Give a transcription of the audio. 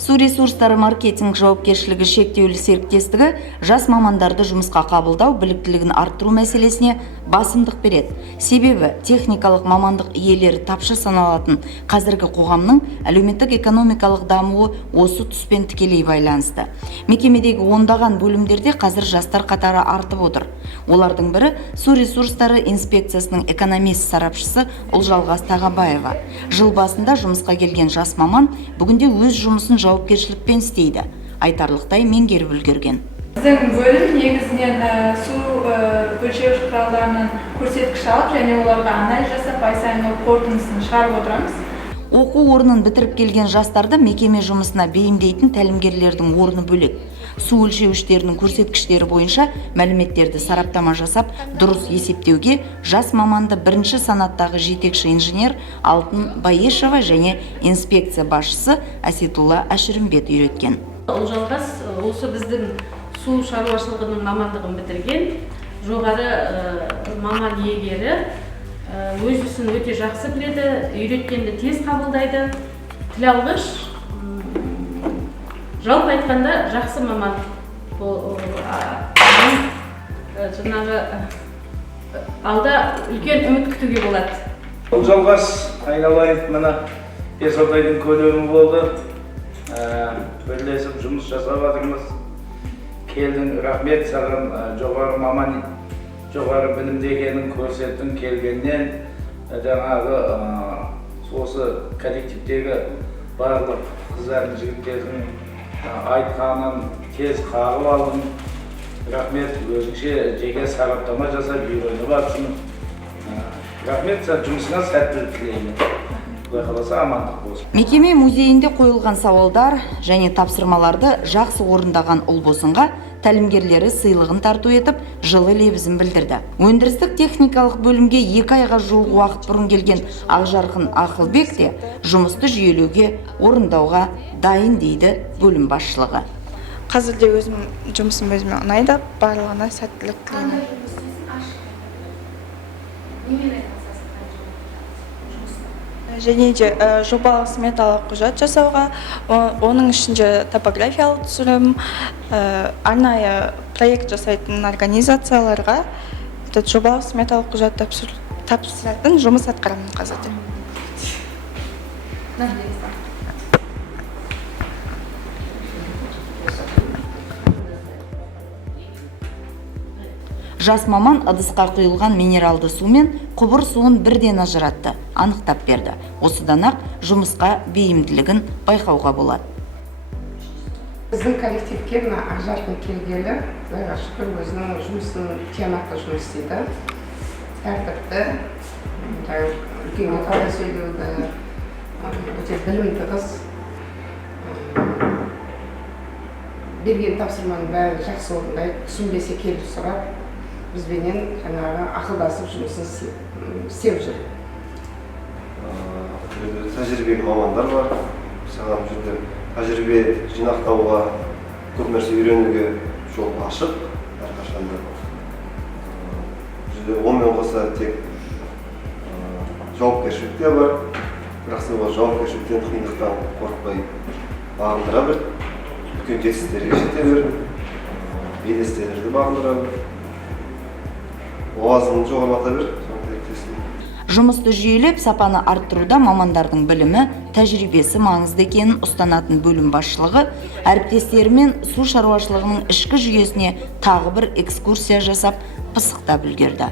Су ресурстары маркетинг жауапкершілігі шектеулі серіктестігі жас мамандарды жұмысқа қабылдау, біліктілігін арттыру мәселесіне басымдық береді. Себебі техникалық мамандық иелері тапшы саналатын қазіргі қоғамның әлеуметтік-экономикалық дамуы осы тұспен тікелей байланысты. Мекемедегі ондаған бөлімдерде қазір жастар қатары артып отыр. Олардың бірі су ресурстары инспекциясының экономист сарапшысы Ұлжалғас Тағабаева. Жыл басында жұмысқа келген жас маман бүгінде өз жұмысын жауапкершілікпен істейді. Айтарлықтай меңгеріп үлгерген. Біздің бөлім негізінен су өлшеуіш құралдарының көрсеткіш алып, және оларға анализ жасап, ай сайын қорытындысын шығарып отырамыз. Оқу орнын бітіріп келген жастарды мекеме жұмысына бейімдейтін тәлімгерлердің орны бөлек. Су өлшеуіштерінің көрсеткіштері бойынша мәліметтерді сараптама жасап, дұрыс есептеуге жас маманды бірінші санаттағы жетекші инженер Алтын Баешева және инспекция басшысы Әсетулла Әшірімбет үйреткен. Ұлжалғас осы біздің су шаруашылығының мамандығын бітірген, жоғары маман иегері, өз ісін өте жақсы біледі, үйреткенді тез қабылдайды, тіл алғыш, жалпы айтқанда жақсы маман. Жаңағы алда үлкен үміт күтуге болады. Ұлжалғас айналайын, мына Есалтайдың көлемі болды. Бірлесіп жұмыс жасап жатырмыз. Келдің, рахмет саған, жоғары маман, жоғары білімдегенін көрсеттің келгеннен. Жаңағы осы коллективтегі барлық қыздардың, жігіттердің айтқанын тез қағып алдым. Рахмет, өзіңше жеке сараптама жасап үйреніп жатсың. Рахмет, жұмысыңа сәттілік тілеймін. Мекеме музейінде қойылған сауалдар және тапсырмаларды жақсы орындаған ұлбосынға тәлімгерлері сыйлығын тарту етіп, жылы лебізін білдірді. Өндірістік техникалық бөлімге 2 айға жуық уақыт бұрын келген Ақжарқын Ақылбек те жұмысты жүйелеуге, орындауға дайын дейді бөлім басшылығы. Қазірде өзім жұмысым өзіме ұнайды, барлығына сәттілік тілеймін. Және де жобалық сметалық құжат жасауға, оның ішінде топографиялық түсірім, арнайы проект жасайтын организацияларға жобалық сметалық құжат тапсыратын жұмыс атқарамын қазірде. Жас маман ыдысқа құйылған минералды су мен құбыр суын бірден ажыратты, анықтап берді. Осыдан ақ жұмысқа бейімділігін байқауға болады. Біздің коллективке Ақжарқын келгелі, Құдайға шүкір, өзінің жұмысын тиянақты жұмыс істейді. Тәртіпті, үлкенге қалай сөйлеуді, өте білімді қыз. Берген тапсырманың бәрі жақсы орындайды, түсінбесе келіп сұрап, бізбенен жаңағы ақылдасып жұмысын істеп жүр. Тәжірибелі мамандар бар. Саған жүрді тәжірибе жинақтауға, көп нәрсе үйренуге жол ашық әрқашанда. Жүрді онымен қоса тек жауапкершілік те бар. Бірақ сен ол жауапкершіліктен, қиындықтан қорықпай бағындыра бір. Үлкен жетістіктерге жете бір. Белестерді бағындыра бір. Оғазын жоғарлата бер. Жұмысты жүйелеп, сапаны арттыруда мамандардың білімі, тәжірибесі маңызды екенін ұстанатын бөлім басшылығы әріптестерімен су шаруашылығының ішкі жүйесіне тағы бір экскурсия жасап, пысықтап үлгерді.